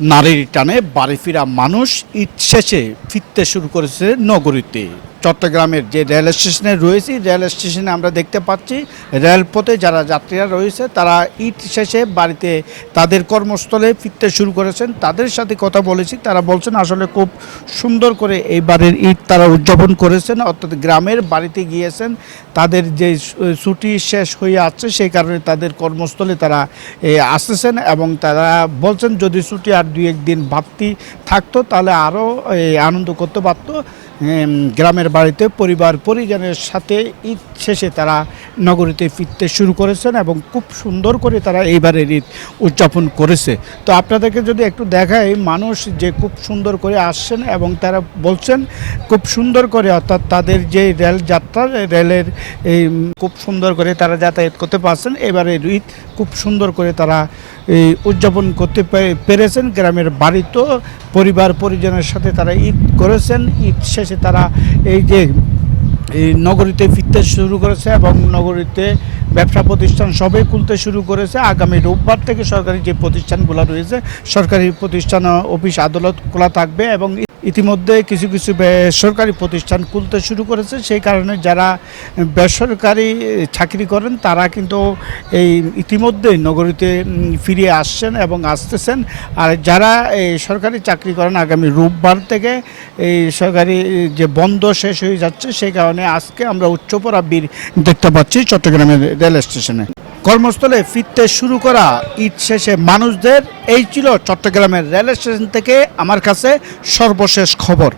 নারীর টানে বাড়ি ফেরা মানুষ ঈদ ফিরতে শুরু করেছে নগরীতে। চট্টগ্রামের যে রেল স্টেশনে রয়েছি, রেল স্টেশনে আমরা দেখতে পাচ্ছি, রেলপথে যারা যাত্রীরা রয়েছে, তারা ঈদ শেষে বাড়িতে তাদের কর্মস্থলে ফিরতে শুরু করেছেন। তাদের সাথে কথা বলেছি, তারা বলছেন আসলে খুব সুন্দর করে এইবারের ঈদ তারা উদযাপন করেছেন, অর্থাৎ গ্রামের বাড়িতে গিয়েছেন। তাদের যে ছুটি শেষ হয়ে আসছে সেই কারণে তাদের কর্মস্থলে তারা আসতেছেন এবং তারা বলছেন যদি ছুটি আর দুই একদিন ভাবতি থাকতো, তাহলে আরও আনন্দ করতে পারতো। গ্রামের বাড়িতে পরিবার পরিজনের সাথে ঈদ শেষে তারা নগরীতে ফিরতে শুরু করেছেন এবং খুব সুন্দর করে তারা এইবারের ঈদ উদযাপন করেছে। তো আপনাদেরকে যদি একটু দেখাই, মানুষ যে খুব সুন্দর করে আসছেন এবং তারা বলছেন, খুব সুন্দর করে অর্থাৎ তাদের যে রেল যাত্রা, রেলের এই খুব সুন্দর করে তারা যাতায়াত করতে পারছেন। এবারের ঈদ খুব সুন্দর করে তারা এই উদযাপন করতে পেরেছেন। গ্রামের বাড়িতেও পরিবার পরিজনের সাথে তারা ঈদ করেছেন। ঈদ শেষে তারা এই যে, এই নগরীতে ফিরতে শুরু করেছে এবং নগরীতে ব্যবসা প্রতিষ্ঠান সবে খুলতে শুরু করেছে। আগামী রোববার থেকে সরকারি যে প্রতিষ্ঠানগুলো রয়েছে, সরকারি প্রতিষ্ঠান, অফিস, আদালত খোলা থাকবে এবং ইতিমধ্যে কিছু কিছু বেসরকারি প্রতিষ্ঠান খুলতে শুরু করেছে। সেই কারণে যারা বেসরকারি চাকরি করেন, তারা কিন্তু এই ইতিমধ্যে নগরীতে ফিরে আসছেন এবং আসতেছেন। আর যারা এই সরকারি চাকরি করেন, আগামী রোববার থেকে এই সরকারি যে বন্ধ শেষ হয়ে যাচ্ছে, সেই কারণে আজকে আমরা উচ্চপরা বীর দেখতে পাচ্ছি চট্টগ্রামের রেল স্টেশনে। কর্মস্থলে ফিরতে শুরু করা ঈদ শেষে মানুষদের, এই ছিল চট্টগ্রামের রেল স্টেশন থেকে আমার কাছে সর্বশেষ খবর।